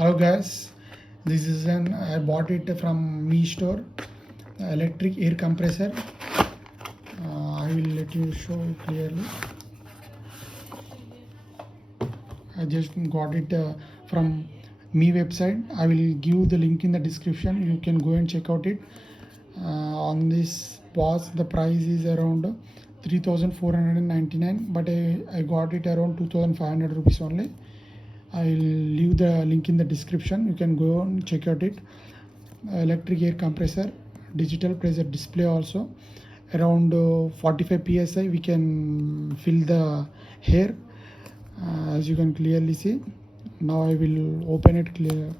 Hello guys, this is an I bought it from Me Store, electric air compressor. I will let you show clearly. I just got it from Me website. I will give the link in the description. You can go and check out it. On this boss, the price is around 3,499, but I got it around 2,500 rupees only. I will leave the link in the description. You can go and check out it. Electric air compressor, digital pressure display also. Around 45 psi we can fill the air, as you can clearly see. Now I will open it clear.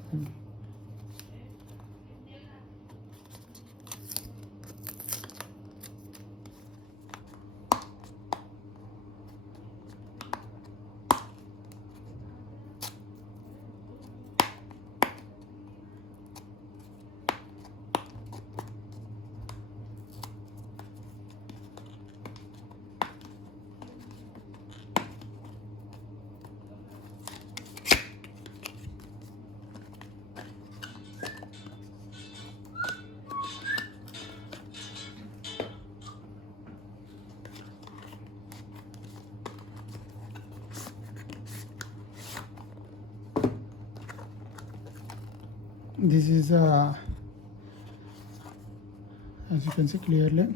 This is as you can see clearly.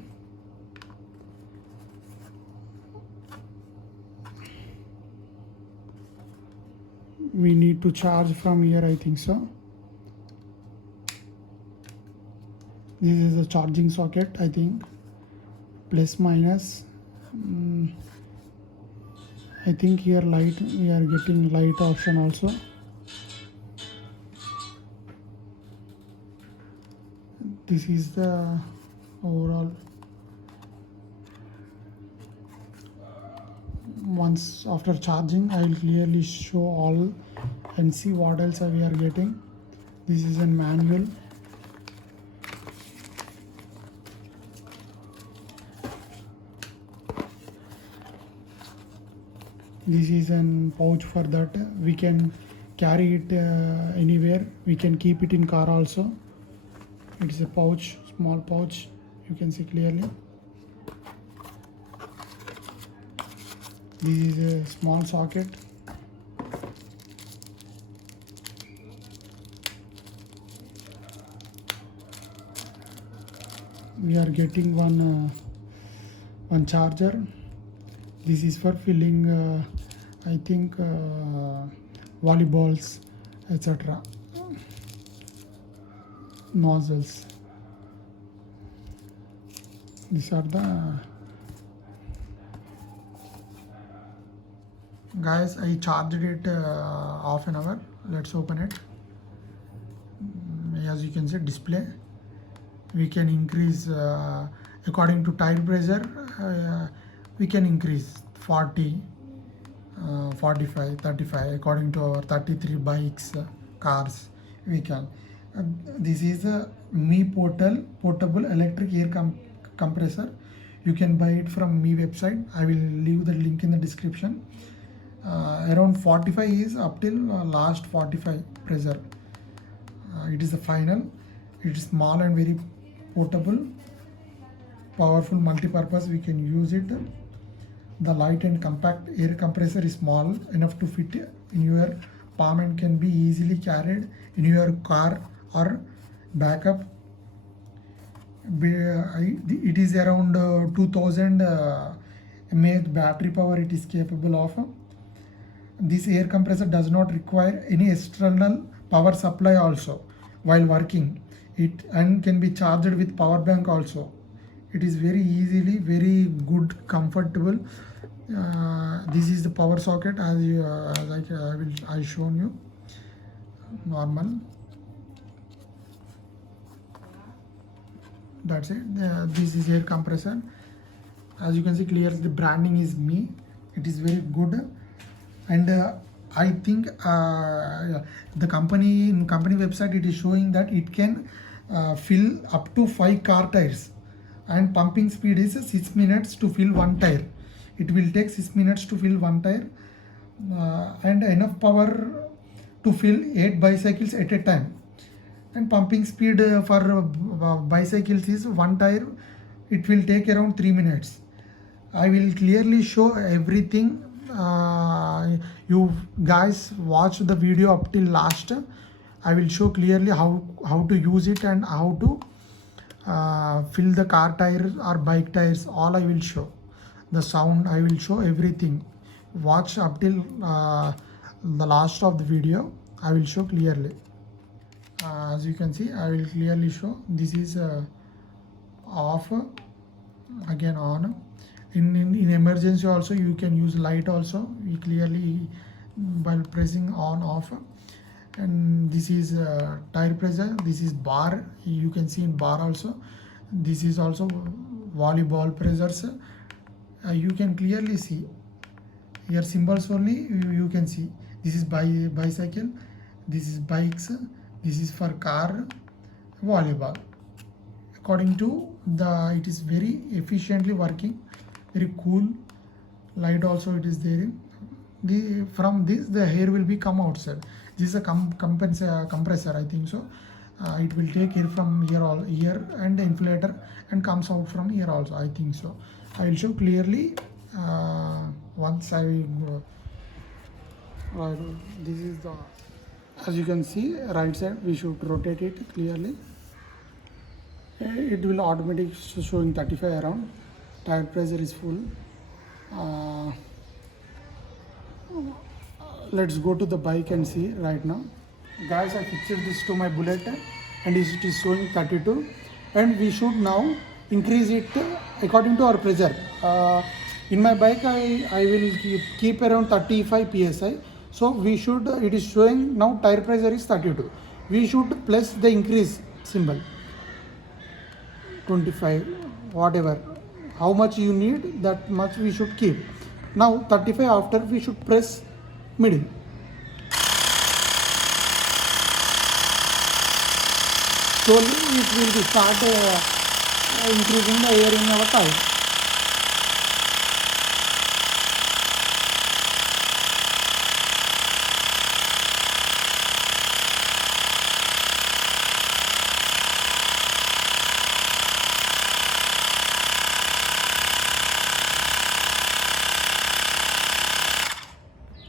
We need to charge from here, I think so. This is a charging socket, I think, plus minus. I think here light, we are getting light option also. This is the overall. Once after charging, I will clearly show all and see what else we are getting. This is a manual. This is an pouch for that. We can carry it anywhere. We can keep it in car also. It is a pouch, small pouch. You can see clearly. This is a small socket. We are getting one charger. This is for filling I think volleyballs, etc. Nozzles. These are the guys. I charged it half an hour. Let's open it. As you can see, display. We can increase according to tire pressure. We can increase 40, 45, 35 according to our 33 bikes, cars. We can. This is a Me portable electric air compressor. You can buy it from Me website. I will leave the link in the description. Around 45 is up till last 45 pressure. It is the final. It is small and very portable, powerful, multi-purpose. We can use it. The light and compact air compressor is small enough to fit in your palm and can be easily carried in your car or backup. It is around 2000 mAh battery power it is capable of. This air compressor does not require any external power supply also while working. It and can be charged with power bank also. It is very easily, very good, comfortable. This is the power socket as I shown you. Normal. That's it. This is air compressor. As you can see clearly, the branding is Me. It is very good, and I think the company website, it is showing that it can fill up to 5 car tires, and pumping speed is 6 minutes to fill one tire. It will take 6 minutes to fill one tire, and enough power to fill 8 bicycles at a time. And pumping speed for bicycles is 1 tire, it will take around 3 minutes. I will clearly show everything. You guys watch the video up till last. I will show clearly how to use it and how to fill the car tires or bike tires. All I will show. The sound I will show everything. Watch up till the last of the video. I will show clearly. As you can see, I will clearly show. This is off, again on. In emergency also you can use light also. We clearly while pressing on off. And this is tire pressure. This is bar. You can see in bar also. This is also volleyball pressures. You can clearly see here symbols only. You can see this is bicycle. This is bikes. This is for car, volleyball. According to it is very efficiently working, very cool. Light also it is there. From this the hair will be come outside. This is a compressor, I think so. It will take air from here and the inflator and comes out from here also, I think so. I will show clearly once I will go. This is the, as you can see, right side we should rotate it clearly. It will automatically showing 35 around. Tire pressure is full. Let's go to the bike and see right now. Guys, I fixed this to my bullet and it is showing 32, and we should now increase it according to our pressure. In my bike I will keep around 35 psi. So we should, it is showing now tire pressure is 32. We should press the increase symbol, 25, whatever. How much you need, that much we should keep. Now 35 after we should press middle. Slowly it will be start increasing the air in our tire.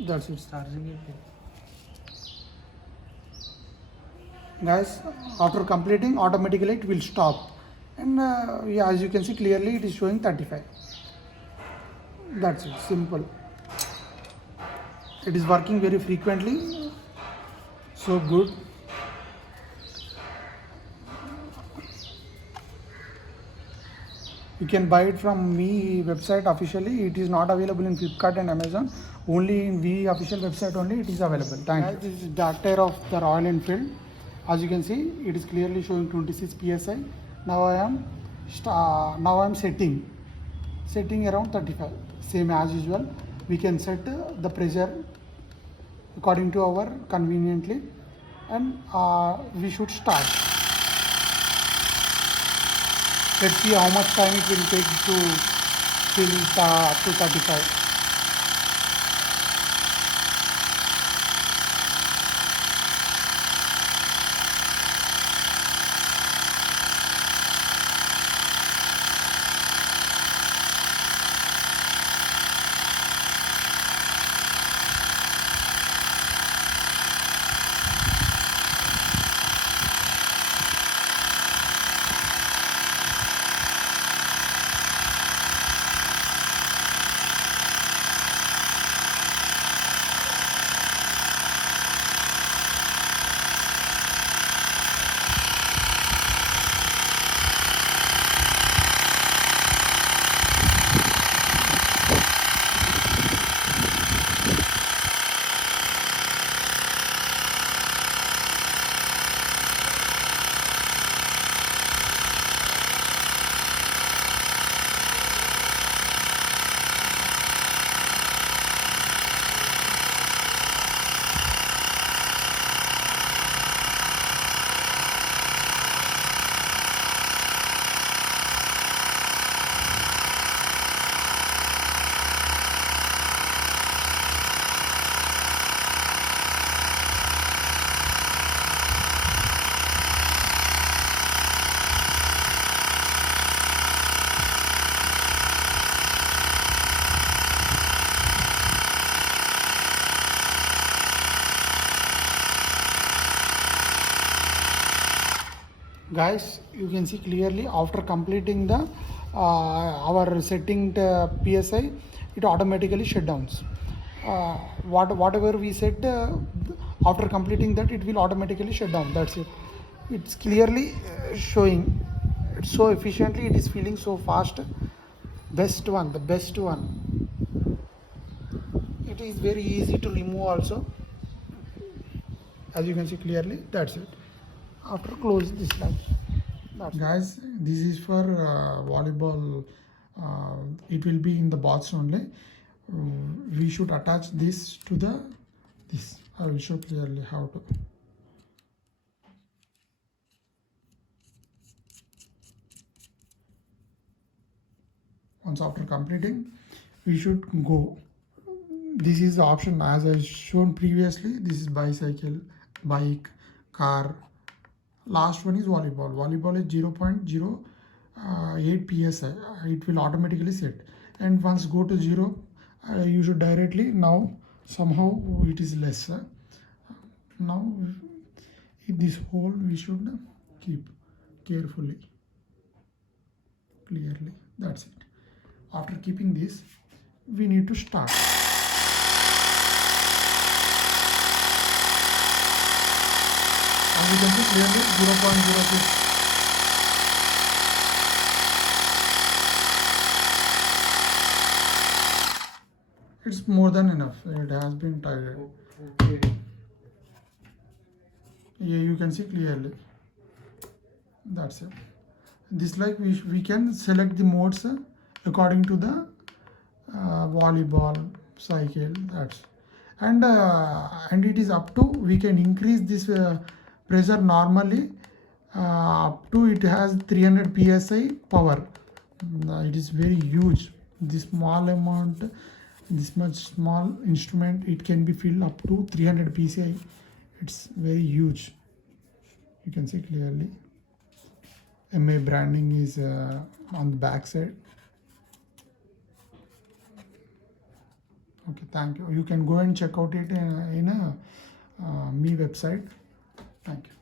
That's it, charging it. Guys, after completing, automatically it will stop. And yeah, as you can see clearly, it is showing 35. That's it, simple. It is working very frequently, so good. You can buy it from me website officially. It is not available in Flipkart and Amazon. Only in V official website only it is available. Thank you. This is dark tire of the Royal Enfield. As you can see, it is clearly showing 26 psi. Now I am setting around 35. Same as usual. We can set the pressure according to our conveniently, and we should start. Let's see how much time it will take to fill up to 35. Guys, you can see clearly after completing the our setting PSI, it automatically shut downs. Whatever we set after completing that, it will automatically shut down. That's it. It's clearly showing. It's so efficiently. It is feeling so fast. Best one, the best one. It is very easy to remove also. As you can see clearly, that's it. After close this line. Guys, this is for volleyball. It will be in the box only. We should attach this to the this. I will show clearly how to. Once after completing, we should go. This is the option as I shown previously. This is bicycle, bike, car. Last one is volleyball. Volleyball is 0.08 psi. It will automatically set. And once go to 0, you should directly now somehow it is less. Now in this hole we should keep carefully, clearly. That's it. After keeping this, we need to start. As you can see clearly 0.06. It's more than enough. It has been tied. Yeah, you can see clearly. That's it. This like we can select the modes according to the volleyball, cycle. That's and it is up to we can increase this pressure normally up to it has 300 psi power. It is very huge. This small amount, this much small instrument, it can be filled up to 300 psi. It's very huge. You can see clearly. MA branding is on the back side. Okay, thank you. You can go and check out it in a me website. Thank you.